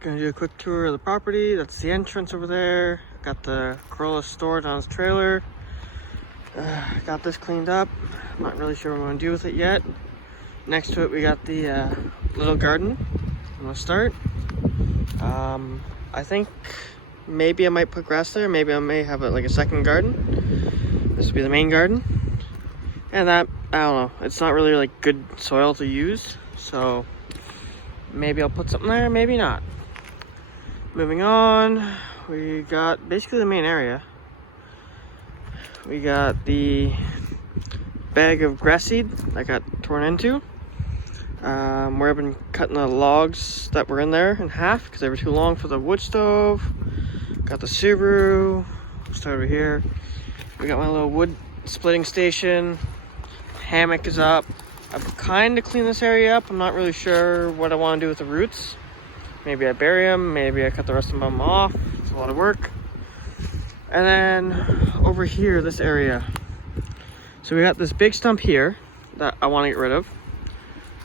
Gonna do a quick tour of the property. That's the entrance over there. Got the Corolla stored on his trailer. Got this cleaned up. Not really sure what I'm gonna do with it yet. Next to it, we got the little garden. I'm gonna start. I think maybe I might put grass there. Maybe I may have it like a second garden. This would be the main garden. And that, I don't know, it's not really like good soil to use. So maybe I'll put something there, maybe not. Moving on, we got basically the main area. We got the bag of grass seed that got torn into. Where I've been cutting the logs that were in there in half because they were too long for the wood stove. Got the Subaru. Start over here. We got my little wood splitting station. Hammock is up. I've kind of cleaned this area up. I'm not really sure what I want to do with the roots. Maybe I bury them. Maybe I cut the rest of them off. It's a lot of work. And then over here, this area. So we got this big stump here that I want to get rid of.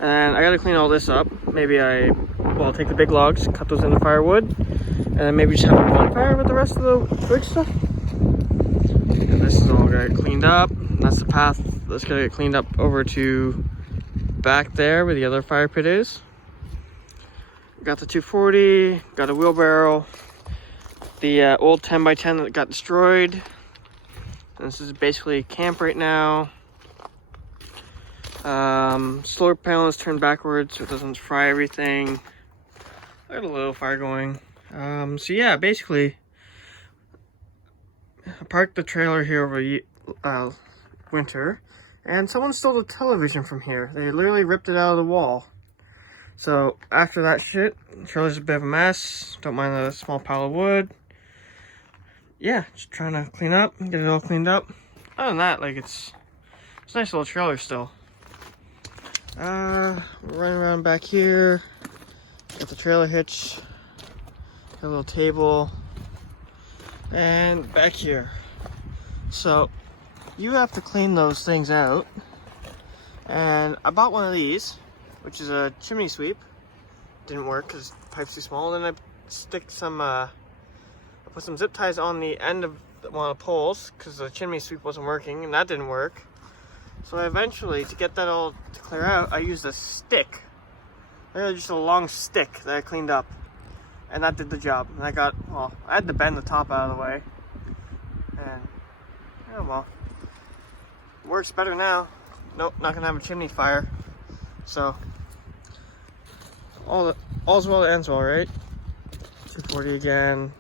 And I got to clean all this up. Maybe I'll take the big logs, cut those into firewood, and then maybe just have a bonfire with the rest of the big stuff. And this is all got cleaned up. That's the path that's gonna get cleaned up over to back there where the other fire pit is. Got the 240, got a wheelbarrow, the old 10x10 that got destroyed. And this is basically camp right now. Solar panel is turned backwards so it doesn't fry everything. I got a little fire going. So yeah, basically, I parked the trailer here over winter, and someone stole the television from here. They literally ripped it out of the wall. So after that shit, the trailer's a bit of a mess. Don't mind the small pile of wood. Yeah, just trying to clean up, get it all cleaned up. Other than that, like it's a nice little trailer still. Running around back here. Got the trailer hitch. Got a little table. And back here. So you have to clean those things out. And I bought one of these, which is a chimney sweep. Didn't work because the pipe's too small. Then I I put some zip ties on the end of one of the poles because the chimney sweep wasn't working, and that didn't work. So eventually, to get that all to clear out, I used a stick. Literally just a long stick that I cleaned up. And that did the job. And I had to bend the top out of the way. And, yeah, well, it works better now. Nope, not gonna have a chimney fire. So, all's well that ends well, right? 240 again.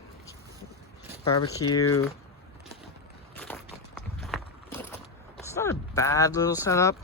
Barbecue. It's not a bad little setup.